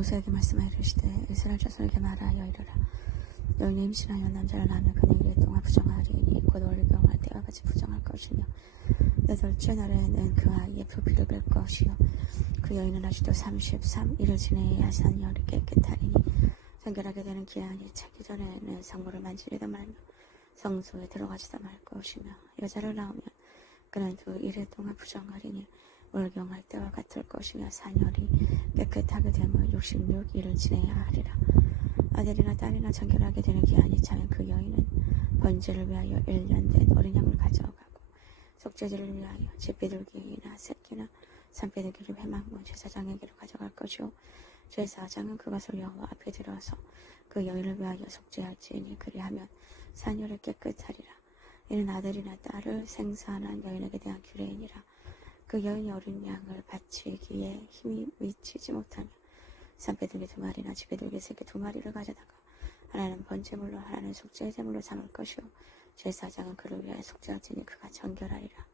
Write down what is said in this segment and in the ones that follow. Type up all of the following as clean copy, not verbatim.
모세에게 말씀하여 이르시되 이스라엘 자손에게 말하여 이르라. 너희는 임신하여 남자를 낳으면 그는 이래 동안 부정하리니 곧 월경할 때와 같이 부정할 것이며 여덟째 날에는 그 아이의 표피를 뺄 것이요 그 여인은 아직도 33일을 지내야 산열이 깨끗하리니 성결하게 되는 기한이 차기 전에는 성물을 만지리다 말며 성소에 들어가지도 말 것이며 여자를 낳으면 그는 또 이래 동안 부정하리니 월경할 때와 같을 것이며 산열이 깨끗하게 되면 66일을 지내야 하리라. 아들이나 딸이나 정결하게 되는 기한이 차면 그 여인은 번제를 위하여 1년 된 어린 양을 가져가고 속죄제를 위하여 집비둘기나 새끼나 산비둘기를 회막문 제사장에게로 가져갈 것이요 제사장은 그것을 여호와 앞에 들어서 그 여인을 위하여 속죄할지니 그리하면 산열이 깨끗하리라. 이는 아들이나 딸을 생산한 여인에게 대한 규례이니라. 그 여인이 어린 양을 바치기에 힘이 미치지 못하며 산비둘기 2마리나 집비둘기 새끼 2마리를 가져다가 하나는 번제물로 하나는 속죄제물로 삼을 것이요 제사장은 그를 위하여 속죄할지니 그가 정결하리라.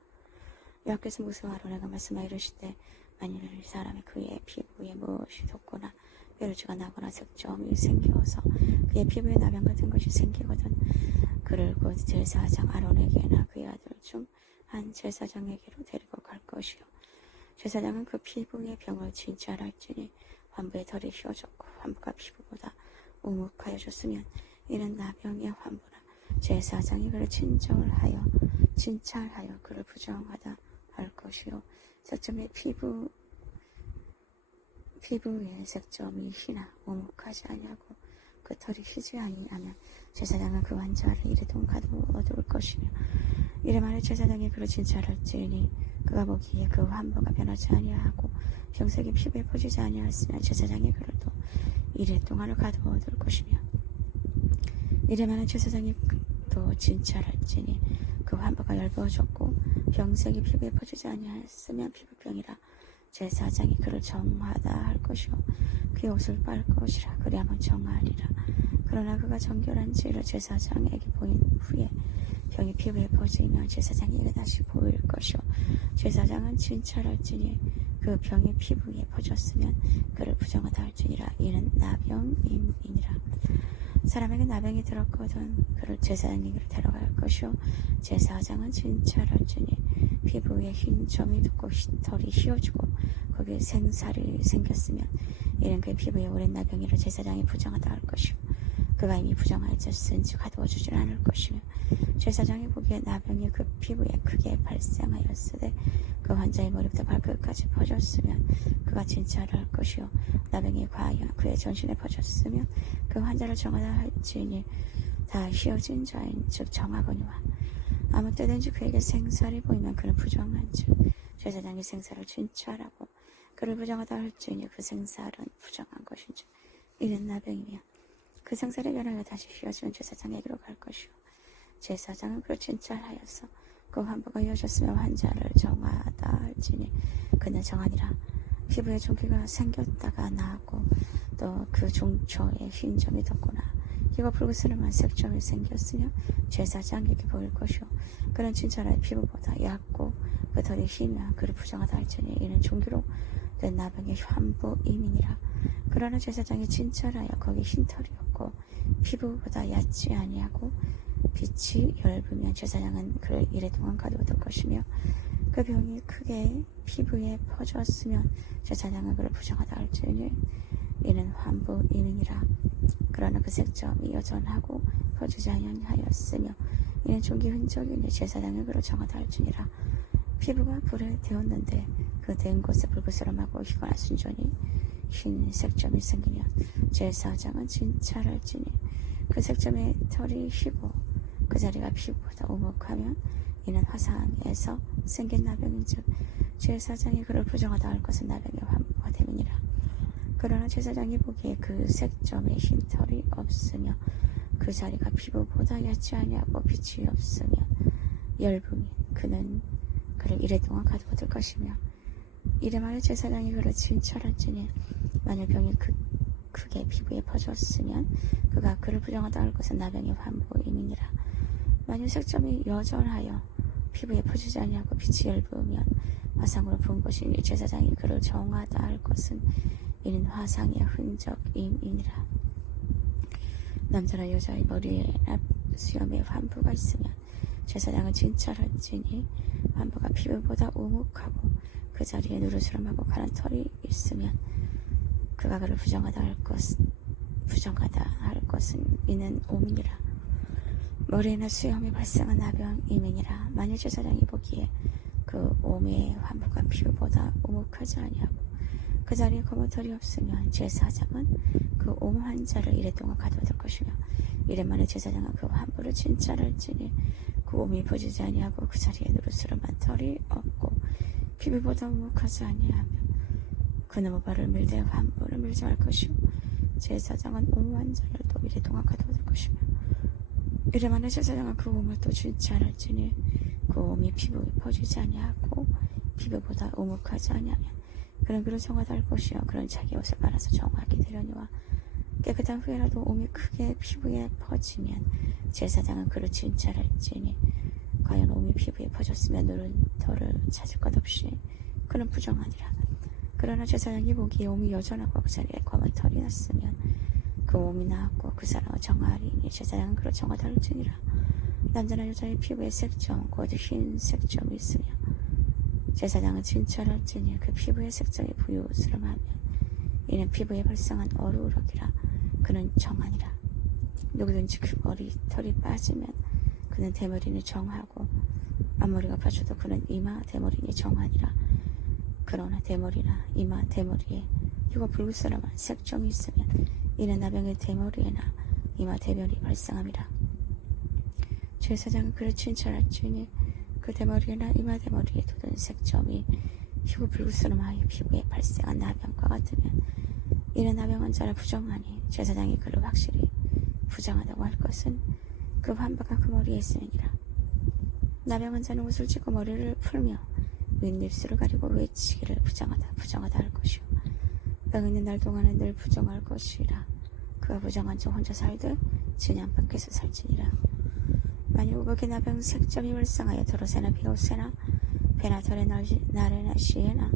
여호와께서 모세와 아론에게 말씀하여 이르시되 만일 사람이 그의 피부에 무엇이 돋거나 뾰루지가 나거나 색점이 생겨서 그의 피부에 나병 같은 것이 생기거든 그를 곧 제사장 아론에게나 그의 아들 중 한 제사장에게로 데리고 갈 것이요 제사장은 그 피부의 병을 진찰할지니 환부의 털이 휘어졌고 환부가 피부보다 우묵하여졌으면 이는 나병의 환부라. 제사장이 그를 진찰하여 그를 부정하다 할 것이요 색점의 피부에 색점이 희나 우묵하지 아니하고 그 털이 휘지 아니하면 제사장은 그 환자를 이래동안 가두어둘 것이며 이래 말에 제사장이 그를 진찰할지니 그가 보기에 그 환부가 변하지 아니하고 병색이 피부에 퍼지지 아니하였으면 제사장이 그를 또 이래동안을 가두어둘 것이며 이래 말에 제사장이 또 진찰할지니 그 환부가 엷어졌고 병색이 피부에 퍼지지 아니하였으면 피부병이라. 제사장이 그를 정하다 할 것이요 그의 옷을 빨 것이라. 그리하면 정하리라. 그러나 그가 정결한지를 제사장에게 보인 후에 병이 피부에 퍼지면 제사장이 이를 다시 보일 것이요 제사장은 진찰할지니 그 병이 피부에 퍼졌으면 그를 부정하다 할지니라. 이는 나병임이니라. 사람에게 나병이 들었거든 그를 제사장에게로 데려갈 것이요 제사장은 진찰할지니 피부에 흰 점이 돋고 털이 휘어지고 거기에 생살이 생겼으면 이는 그의 피부에 오랜 나병이라. 제사장이 부정하다 할 것이요 그가 이미 부정하였은지 가두어주질 않을 것이며 제사장이 보기에 나병이 그 피부에 크게 발생하였으되 그 환자의 머리부터 발끝까지 퍼졌으면 그가 진찰할 것이요 나병이 과하여 그의 전신에 퍼졌으면 그 환자를 정하다 할지니 다 휘어진 자인 즉 정하거니와 아무 때든지 그에게 생살이 보이면 그는 부정한즉 제사장이 생살을 진찰하고 그를 부정하다 할지니 그 생살은 부정한 것인즉 이는 나병이며 그 생살에 변하여 다시 휘어지면 제사장에게로 갈 것이요 제사장은 그를 진찰하여서 그 환부가 이어졌으며 환자를 정하다 할지니 그는 정하니라. 피부에 종기가 생겼다가 나았고 또 그 종초에 흰 점이 돋거나 희고 붉으스름한 색점이 생겼으며 제사장에게 보일 것이요 그는 진찰하여 피부보다 얇고 그 털이 희면 그를 부정하다 할지니 이는 종기로 된 나병의 환부임이니라. 그러나 제사장이 진찰하여 거기 흰 털이 없고 피부보다 얕지 아니하고 빛이 엷으면 제사장은 그를 이래동안 가두어둘 것이며 그 병이 크게 피부에 퍼졌으면 제사장은 그를 부정하다 할지니 이는 환부임이니라. 그러나 그 색점이 여전하고 퍼지지 아니하였으며 이는 종기 흔적이니 제사장은 그를 정하다 할지니라. 피부가 불에 데웠는데 그 된 곳에 붉으스름하고 희거나 순전히 흰 색점이 생기면 제사장은 진찰할지니 그 색점의 털이 휘고 그 자리가 피부보다 오목하면 이는 화상에서 생긴 나병인즉 제사장이 그를 부정하다 할 것은 나병의 환부가 됨이니라. 그러나 제사장이 보기에 그 색점에 흰 털이 없으며 그 자리가 피부보다 얕지 아니하고 빛이 없으면 엷음이 그는 그를 이래동안 가두어둘 것이며 이래 말에 제사장이 그를 진찰할지니 만일 병이 크게 피부에 퍼졌으면 그가 그를 부정하다 할 것은 나병의 환부임이니라. 만일 색점이 여전하여 피부에 퍼지지 아니하고 빛이 엷으면 화상으로 부은 것이니 제사장이 그를 정하다 할 것은 이는 화상의 흔적임이니라. 남자나 여자의 머리에 수염에 환부가 있으면 제사장은 진찰할지니 환부가 피부보다 우묵하고 그 자리에 누르스름하고 가는 털이 있으면 그가 그를 부정하다 할 것은 이는 오민이라. 머리에나 수염이 발생한 나병이민이라. 만일 제사장이 보기에 그 오매의 환부가 피부보다 우묵하지 아니하고 그 자리에 검은 털이 없으면 제사장은 그 옴 환자를 이랫동안 가둬둘 것이며 이래 만에 제사장은 그 환부를 진찰할지니 그 옴이 퍼지지 아니하고 그 자리에 누르스름한 털이 없고 피부보다 우묵하지 아니하며 그놈의 발을 밀되 환부를 밀지 말 것이요 제사장은 옴 환자를 또 이랫동안 가둬둘 것이며 이래 만에 제사장은 그 옴을 또 진찰할지니 그 옴이 피부에 퍼지지 아니하고 피부보다 우묵하지 아니하면 그는 그를 정하다 할 것이요 그는 자기 옷을 빨아서 정하게 되려니와 깨끗한 후에라도 옴이 크게 피부에 퍼지면 제사장은 그를 진찰할지니 과연 옴이 피부에 퍼졌으면 누른 털을 찾을 것 없이 그는 부정하니라. 그러나 제사장이 보기에 옴이 여전하고 그 자리에 검은 털이 났으면 그 옴이 나았고 그 사람을 정하리니 제사장은 그를 정하다 할지니라. 남자나 여자의 피부에 색점 곧 흰 색점이 있으며 제사장은 진찰할지니 그 피부의 색점이 부유스름하면 이는 피부에 발생한 어루우럭이라. 그는 정하니라. 누구든지 그 머리털이 빠지면 그는 대머리니 정하고 앞머리가 빠져도 그는 이마 대머리니 정하니라. 그러나 대머리나 이마 대머리에 휘고 불그스름한 색점이 있으면 이는 나병의 대머리에나 이마 대변이 발생함이라. 제사장은 그를 진찰할지니 그 대머리나 이마 대머리에 돋은 색점이 휘고 불그스름하여 피부에 발생한 나병과 같으면 이는 나병 환자를 부정하니 제사장이 그를 확실히 부정하다고 할 것은 그 환부가 그 머리에 있으니라. 나병 환자는 옷을 찢고 머리를 풀며 윗입술을 가리고 외치기를 부정하다 할 것이요 병 있는 날 동안은 늘 부정할 것이라. 그가 부정한 자 혼자 살듯 진양 밖에서 살지니라. 만일 우복의 나병 색점이 발생하여 도로새나 비옷새나 배나 털의 날에나 시에나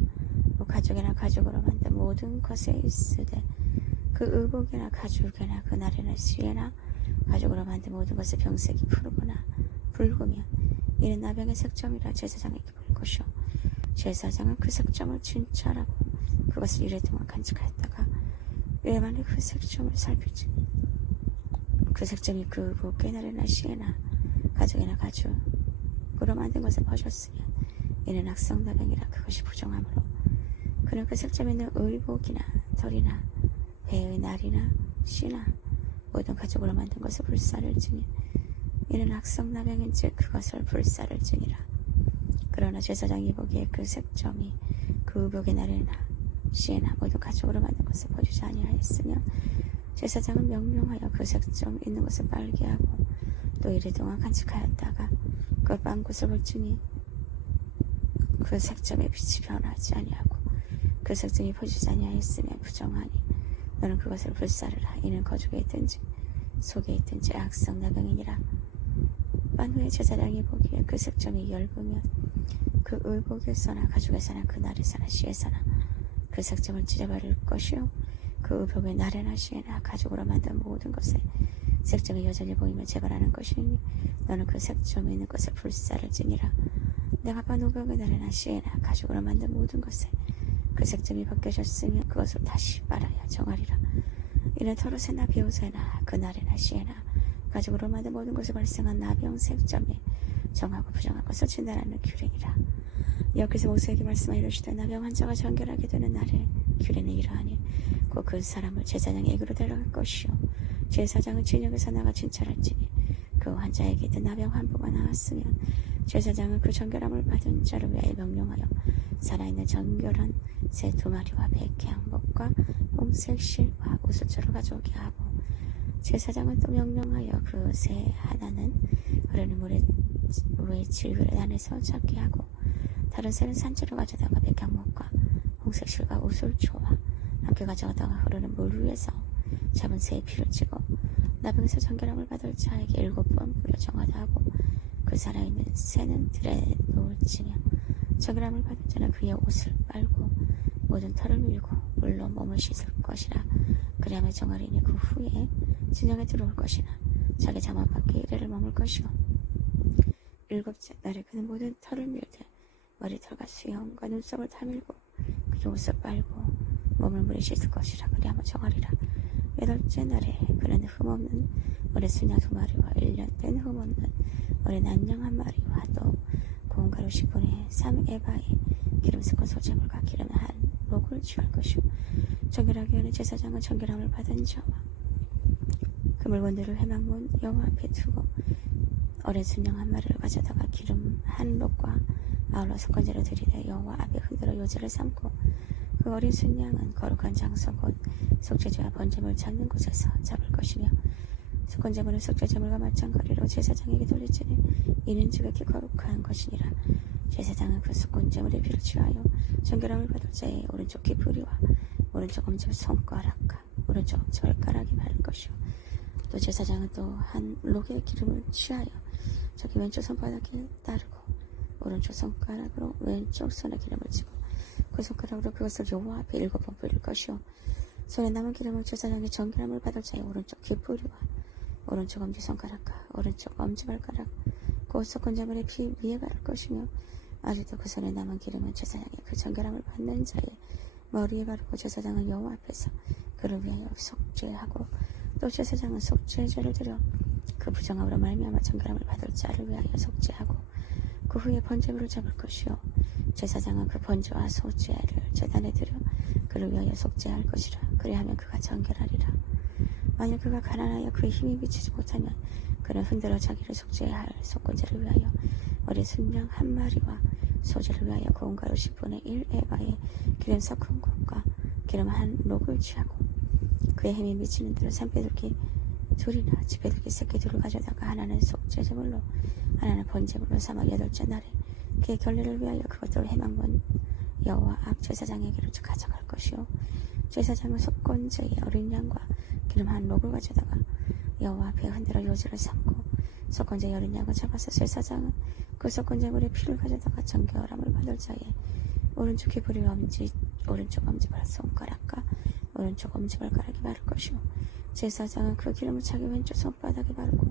가죽이나 가죽으로 만든 모든 것에 있으되 그 의복이나 가죽이나 그 날에나 시에나 가죽으로 만든 모든 것의 병색이 푸르거나 붉으면 이는 나병의 색점이라 제사장에게 볼 것이요 제사장은 그 색점을 진찰하고 그것을 이랫동안 간직하였다가 이래 만에 그 색점을 살피지니 그 색점이 그 의복의 날에나 시에나 가죽이나 가죽으로 만든 것에 퍼졌으면 이는 악성나병이라. 그것이 부정하므로 그는 그 색점에 있는 의복이나 털이나 배의 날이나 씨나 모든 가죽으로 만든 것을 불사를지니 이는 악성나병인즉 그것을 불사를지니라. 그러나 제사장이 보기에 그 색점이 그 의복의 날이나 씨나 모든 가죽으로 만든 것을 버리지 아니하였으면 제사장은 명령하여 그 색점 있는 것을 빨게 하고 또 이래동안 간직하였다가 그 빤 곳을 볼지니 그 색점의 빛이 변하지 아니하고 그 색점이 퍼지지 아니하였으면 부정하니 너는 그것을 불사르라. 이는 거죽에 있든지 속에 있든지 악성 나병이니라. 빤 후에 제사장이 보기에 그 색점이 엷으면 그 의복에서나 가죽에서나 그 날에서나 시에서나 그 색점을 찢어버릴 것이요 그 의복의 날에나 시에나 가죽으로 만든 모든 것에 색점이 여전히 보이면 재발하는 것이니 너는 그 색점이 있는 것을 불사를지니라. 내가 빤 의복의 날에나 시에나 가죽으로 만든 모든 것에 그 색점이 벗겨졌으면 그것을 다시 빨아야 정하리라. 이는 털옷에나 비옷에나 그 날에나 시에나 가죽으로 만든 모든 것에 발생한 나병 색점에 정하고 부정할 것을 진단하는 규례니라. 여기서 모세에게 말씀하여 이르시되 나병 환자가 정결하게 되는 날에 규례는 이러하니 곧 그 사람을 제사장에게로 데려갈 것이요 제사장은 진영에서 나가 진찰할지니 그 환자에게 있던 나병 환부가 나왔으면 제사장은 그 정결함을 받은 자를 위하여 명령하여 살아있는 정결한 새 2마리와 100개 양복과 홍색 실과 우수초를 가져오게 하고 제사장은 또 명령하여 그 새 하나는 흐르는 물에 질그릇 안에서 잡게 하고 다른 새는 산채로 가져다가 100양목과 홍색 실과 우술초와 함께 가져가다가 흐르는 물 위에서 잡은 새의 피를 치고 나병에서 정결함을 받을 자에게 7번 뿌려 정하다 하고 그 살아있는 새는 들에 놓을지며 정결함을 받은 자는 그의 옷을 빨고 모든 털을 밀고 물로 몸을 씻을 것이라. 그리하면 정아리니 그 후에 진영에 들어올 것이나 자기 장막 밖에 이래를 머물 것이요. 일곱째 날에 그는 모든 털을 밀되 머리털과 수염과 눈썹을 다 밀고 그의 옷을 빨고 몸을 물에 씻을 것이라. 그리하면 정하리라. 여덟째 날에 그는 흠없는 어린 수양 2마리와 1년 된 흠없는 어린 안양 1마리와 또 고운 가루 10분의 3에바에 기름 섞은 소재물과 기름 한 록을 취할 것이요. 정결하게 하는 제사장은 정결함을 받은 자와 그 물건들을 회막문 여호와 앞에 두고 어린 순양 1마리를 가져다가 기름 한 록과 아울러 속건제를 드리되 여호와 앞에 흔들어 요제를 삼고 그 어린 순양은 거룩한 장소 곧 속죄제와 번제물 잡는 곳에서 잡을 것이며 속건제물은 속죄제물과 마찬가지로 제사장에게 돌릴지니 이는 지극히 거룩한 것이니라. 제사장은 그 속건제물의 피를 취하여 정결함을 받을 자의 오른쪽 귀뿌리와 오른쪽 엄지 손가락과 오른쪽 엄지발가락에 바를 것이요. 또 제사장은 또 한 록의 기름을 취하여 자기 왼쪽 손바닥에 따르고 오른쪽 손가락으로 왼쪽 손에 기름을 치고 그 손가락으로 그것을 여호와 앞에 7번 뿌릴 것이요. 손에 남은 기름은 제사장이 정결함을 받을 자의 오른쪽 귀뿌리와 오른쪽 엄지손가락과 오른쪽 엄지발가락 곧 속건제물의 피 위에 바를 것이며 아직도 그 손에 남은 기름은 제사장이 그 정결함을 받는 자의 머리에 바르고 제사장은 여호와 앞에서 그를 위하여 속죄하고 또 제사장은 속죄제를 드려 그 부정함으로 말미암아 정결함을 받을 자를 위하여 속죄하고 그 후에 번제물을 잡을 것이요. 제사장은 그 번제와 소제를 제단에 들여 그를 위하여 속죄할 것이라. 그리하면 그가 정결하리라. 만일 그가 가난하여 그의 힘이 미치지 못하면 그는 흔들어 자기를 속죄할 속건제를 위하여 어린 순양 1마리와 소제를 위하여 고운 가루 10분의 1에바에 기름 섞은 것과 기름 한 록을 취하고 그의 힘이 미치는 대로 산배들기 둘이나 지배들기 새끼 둘을 가져다가 하나는 속죄제물로 하나는 번제물로 삼아 8째 날에 그의 결례를 위하여 그것들을 회막문 여호와 앞 제사장에게로 가져갈 것이요. 제사장은 속건제의 어린 양과 기름 한 록을 가져다가 여호와 앞에 흔들어 요제를 삼고 속건제의 어린 양을 잡아서 제사장은 그 속건제물의 피를 가져다가 정결함을 받을 자의 오른쪽 귀뿌리 오른쪽 엄지발 손가락과 오른쪽 엄지발가락에 바를 것이요. 제사장은 그 기름을 자기 왼쪽 손바닥에 바르고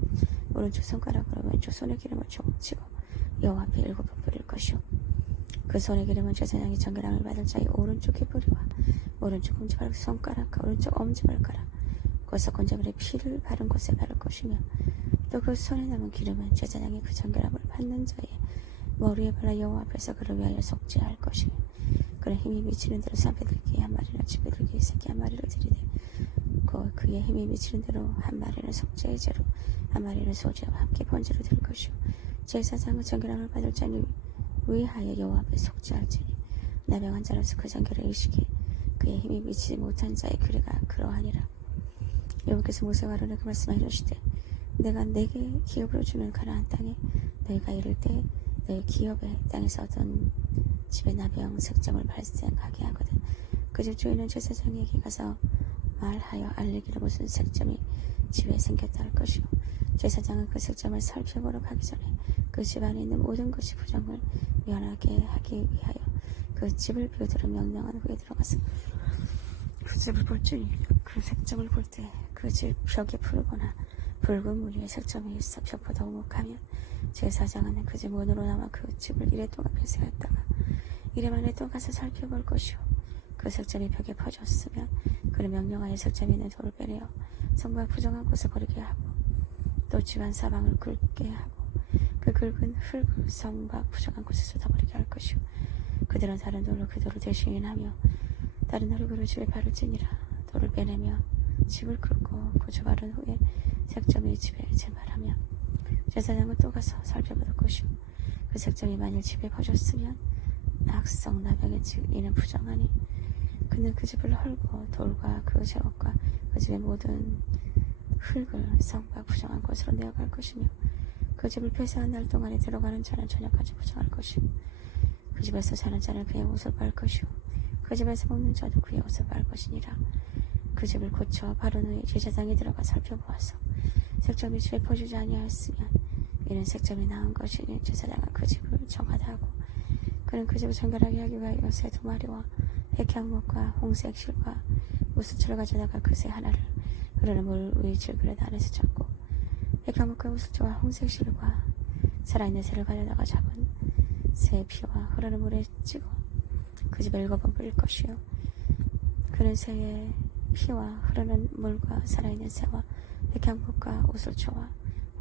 오른쪽 손가락으로 왼쪽 손에 기름을 조금 치고 여호와 앞에 7번 뿌릴 것이요. 그 손에 기름은 제사장이 정결함을 받을 자의 오른쪽 귀뿌리와 오른쪽 엄지발 손가락과 오른쪽 엄지발가락 그 속건제물의 피를 바른 곳에 바를 것이며 또 그 손에 남은 기름은 제사장이 그 정결함을 받는 자의 머리에 발라 여호와 앞에서 그를 위하여 속죄할 것이며 그는 힘이 미치는 대로 산배들기 1마리나 지배들기 새끼 1마리를 드리되 그의 힘이 미치는 대로 1마리는 속죄제로 1마리는 소제와 함께 번제로 드릴 것이요. 제사장은 정결함을 받을 자를 위하여 여호와 앞에 속죄할지니 나병한 자로서 그 정결의 의식에 그의 힘이 미치지 못한 자의 규례가 그러하니라. 여호와께서 모세와 아론에게 말씀하여 이르시되 내가 내게 기업으로 주는 가나안 땅에 너희가 이를 때 너희 기업의 땅에서 어떤 집에 나병 색점을 발생하게 하거든 그 집 주인은 제사장에게 가서 말하여 알리기를 무슨 색점이 집에 생겼다 할 것이요. 제사장은 그 색점을 살펴보러 가기 전에 그 집 안에 있는 모든 것이 부정을 면하게 하기 위하여 그 집을 비우도록 명령한 후에 들어가서 그 집을 볼지니 그 색점을 볼 때 그 집 벽에 푸르거나 붉은 무늬의 색점이 있어 벽보다 오목하면 제사장은 그 집 문으로 나와 그 집을 이래 동안 폐쇄하였다가 이래 만에 또 가서 살펴볼 것이요. 그 색점이 벽에 퍼졌으면 그는 명령하여 색점이 있는 돌을 빼내어 성과 부정한 곳을 버리게 하고 또 집안 사방을 긁게 하고 그 긁은 흙을 성박 부정한 곳에 쏟아버리게 할 것이요. 그들은 다른 돌로 그 돌을 대신하며 다른 얼굴로 집에 발을 찌니라. 돌을 빼내며 집을 긁고 고쳐 바른 후에 색점이 집에 재발하며 제사장은 또 가서 살펴볼 것이요. 그 색점이 만일 집에 퍼졌으면 악성 나병의 즉 이는 부정하니 그는 그 집을 헐고 돌과 그 제목과 그 집의 모든 흙을 성박 부정한 곳으로 내어갈 것이며 그 집을 폐쇄한 날 동안에 들어가는 자는 저녁까지 부정할 것이요. 그 집에서 자는 자는 그의 옷을 빨 것이요. 그 집에서 먹는 자도 그의 옷을 빨 것이니라. 그 집을 고쳐 바른 후에 제사장이 들어가 살펴보아서 색점이 집에 퍼지지 아니하였으면 이는 색점이 나은 것이니 제사장은 그 집을 정하다 하고 그는 그 집을 정결하게 하기 위하여 새 2마리와 백향목과 홍색 실과 우수초를 가져다가 그 새 하나를 흐르는 물 위의 질그릇 안에서 잡고 백향목과 우수초와 홍색 실과 살아있는 새를 가져다가 잡은 새의 피와 흐르는 물에 찌고 그 집을 7번 뿌릴 것이요 그는 새의 피와 흐르는 물과 살아있는 새와 백향목과 우수초와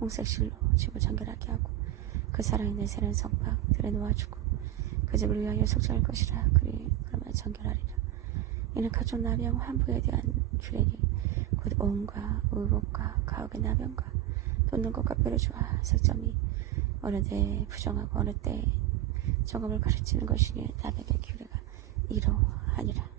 홍색 실로 집을 정결하게 하고 그 살아있는 새는 성막들에 놓아주고 그 집을 위하여 속죄할 것이라. 그러면 정결하리라. 이는 각종 나병 환부에 대한 규례니 곧 오음과 의복과 가혹의 나병과 돋는 것과 뾰루지와 색점이 어느 때 부정하고 어느 때 정음을 가르치는 것이니 나병의 규례가 이러하니라.